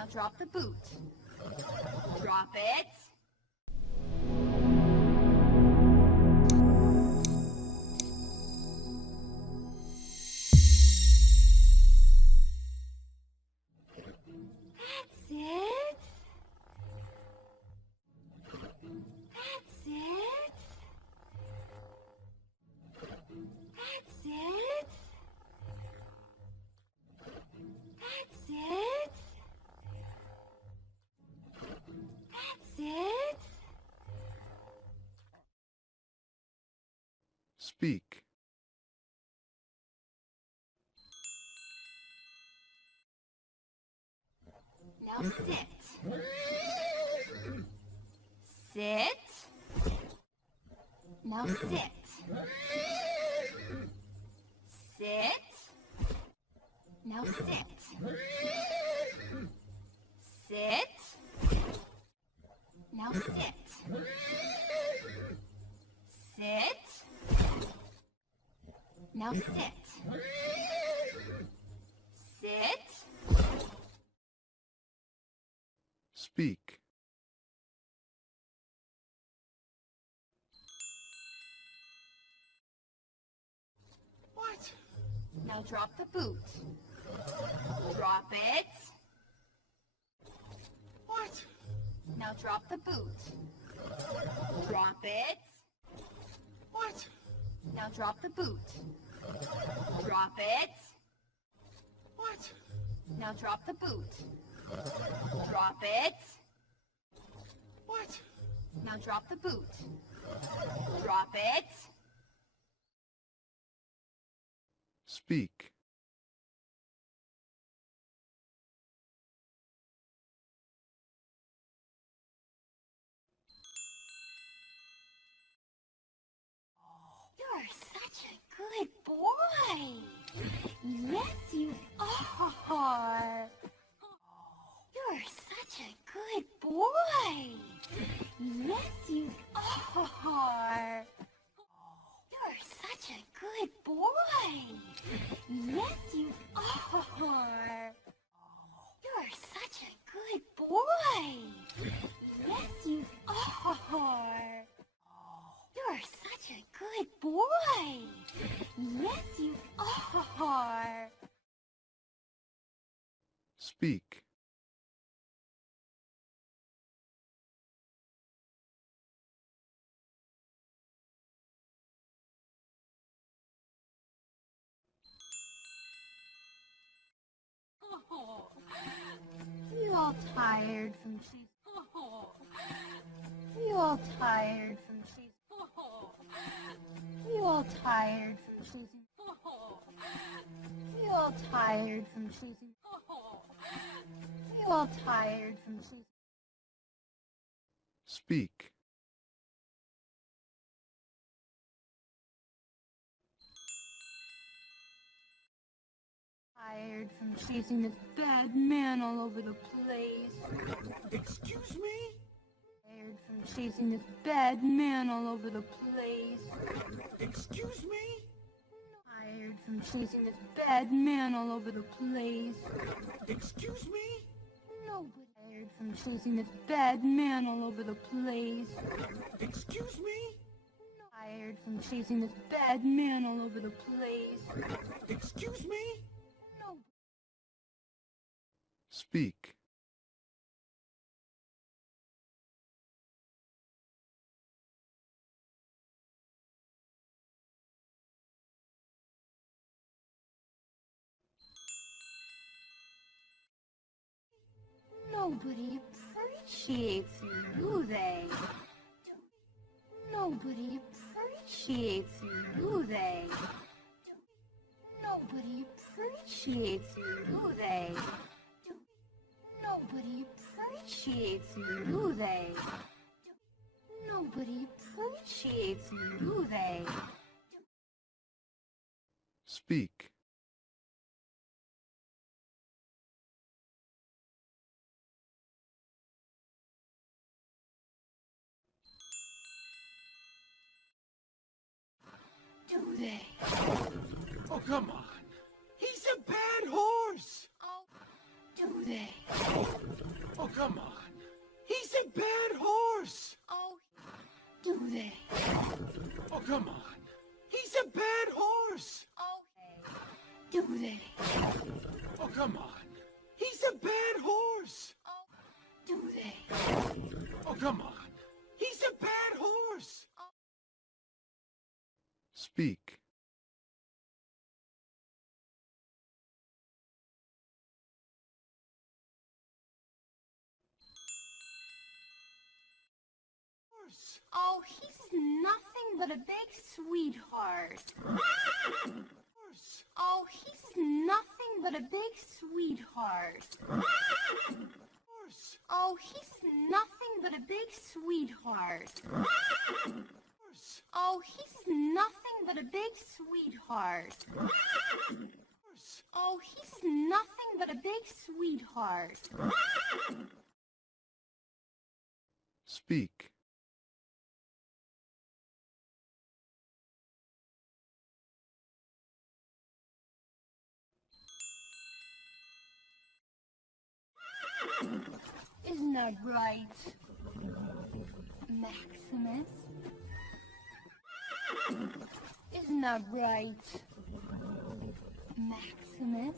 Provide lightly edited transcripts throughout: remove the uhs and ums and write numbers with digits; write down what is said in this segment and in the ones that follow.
Now drop the boot. Drop it. That's it. That's it. That's it. That's it. That's it. Speak. Now sit. Sit. Now sit. Sit. Now sit. Sit. Now sit. Sit. Now sit. Sit. Speak. What? Now drop the boot. Drop it. What? Now drop the boot. Drop it. What? Now drop the boot. Drop it. What? Now drop the boot. Drop it. What? Now drop the boot. Drop it. Speak. You're such a good boy. Yes, you are. You're such a good boy. Yes, you are. You're such a good boy. Yes, you are. You're such a good boy. Yes, you are. You're such a good boy. Yes, you are. Speak. You all tired from chasing? You all tired from chasing? You all tired from chasing? You all tired from chasing? You all tired from chasing? Speak. Tired from chasing this bad man all over the place. Excuse me? Tired from chasing this bad man all over the place. Excuse me? Tired from chasing this bad man all over the place. Excuse me? Nobody tired from chasing this bad man all over the place. Excuse me? Tired from chasing this bad man all over the place. Excuse me? Nobody. Speak. Nobody appreciates you, do they? Nobody appreciates you, do they? Nobody appreciates you, do they? Nobody appreciates you, do they? Nobody appreciates you, do they? Speak. Do they? Oh, come on. He's a bad horse. Oh, do they? come on. He's a bad horse. Oh, do they? Oh, come on. He's a bad horse. Okay. Do they? Oh, come on. He's a bad horse. Oh, do they? Oh, come on. He's a bad horse. Speak. Horse. Oh, he's nothing but a big sweetheart. Horse. Oh, he's nothing but a big sweetheart. Horse. Oh, he's nothing but a big sweetheart. Horse. Oh, he's nothing but a big sweetheart. Horse. Oh, he's nothing but a big sweetheart. Speak. Isn't that right, Maximus? Isn't that right, Maximus?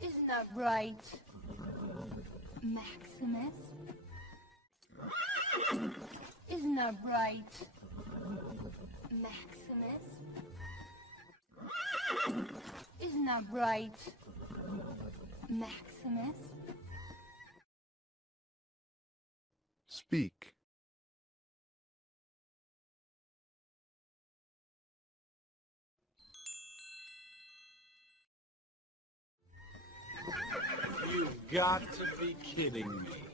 Isn't that right, Maximus? Isn't that right, Maximus? Isn't that right, Maximus? Speak. You've got to be kidding me.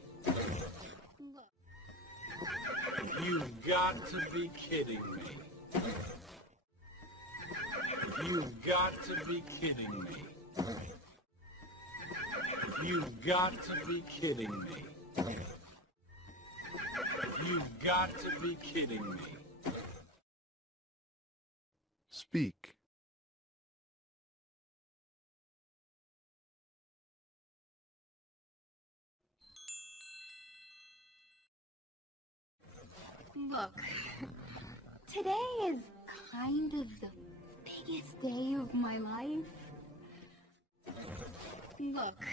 You've got to be kidding me. You've got to be kidding me. You've got to be kidding me. You've got to be kidding me. Speak. Look, today is kind of the biggest day of my life. Look,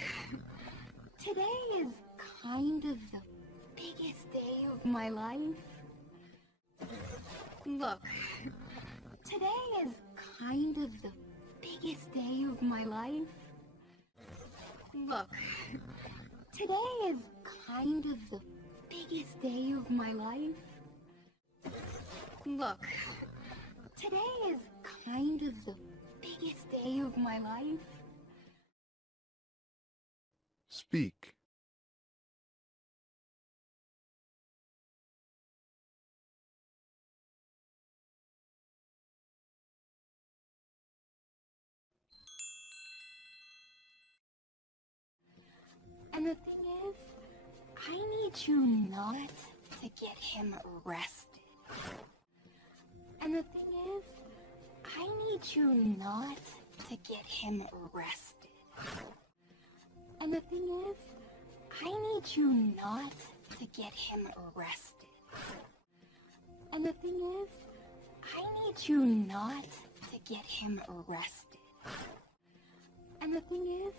today is kind of the biggest day of my life. Look, today is kind of the biggest day of my life. Look, today is kind of the biggest day of my life. Look, today is kind of the biggest day of my life. Speak. And the thing is, I need you not to get him arrested. And the thing is, I need you not to get him arrested. And the thing is, I need you not to get him arrested. And the thing is, I need you not to get him arrested. And the thing is,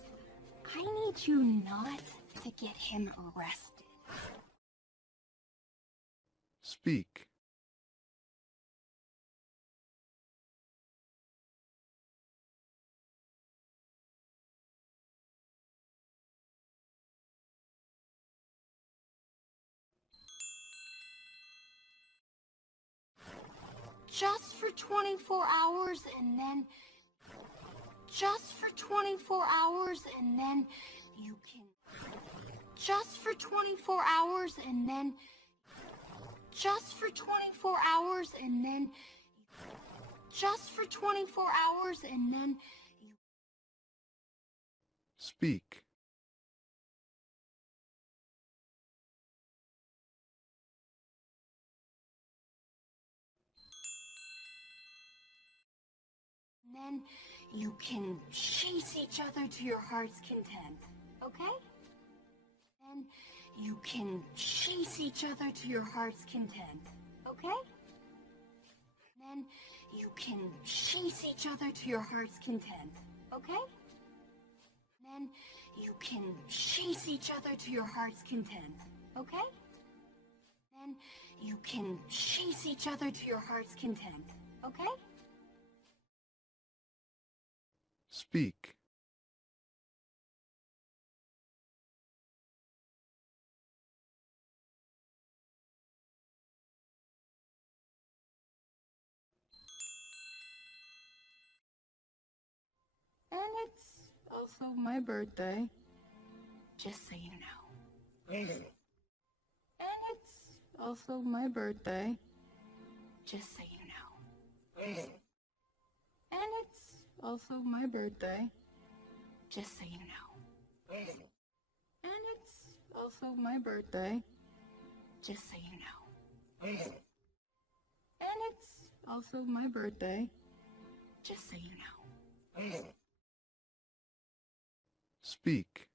I need you not to get him arrested. Speak. Just for 24 hours and then... Just for 24 hours and then you can... Just for 24 hours and then... Just for 24 hours and then... Just for 24 hours and then... Speak. Then you can chase each other to your heart's content. okay? Then you can chase each other to your heart's content, okay? Then you can chase each other to your heart's content, okay? Then you can chase each other to your heart's content, okay? Then you can chase each other to your heart's content, okay? Speak. And it's also my birthday, just so you know. And it's also my birthday, just so you know. And it's also my birthday, just so you know. And it's also my birthday, just so you know. And it's also my birthday, just so you know. Speak.